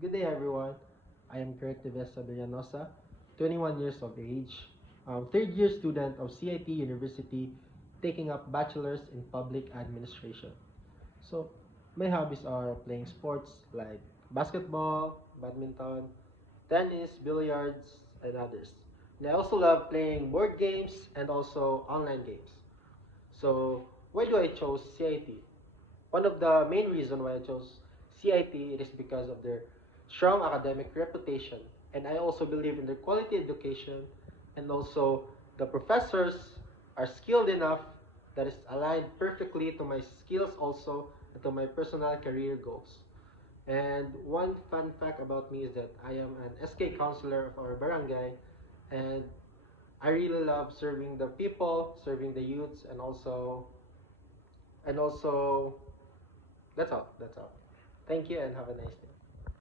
Good day, everyone. I am Kirk Tevesa Villanosa, 21 years of age, third year student of CIT University, taking up bachelor's in public administration. So, my hobbies are playing sports like basketball, badminton, tennis, billiards, and others. And I also love playing board games and also online games. So, why do I chose CIT? One of the main reasons why I chose CIT is because of their strong academic reputation. And I also believe in their quality education, and also the professors are skilled enough that is aligned perfectly to my skills also and to my personal career goals. And one fun fact about me is that I am an SK counselor of our barangay, and I really love serving the people, serving the youths, and also that's all. That's all. Thank you and have a nice day.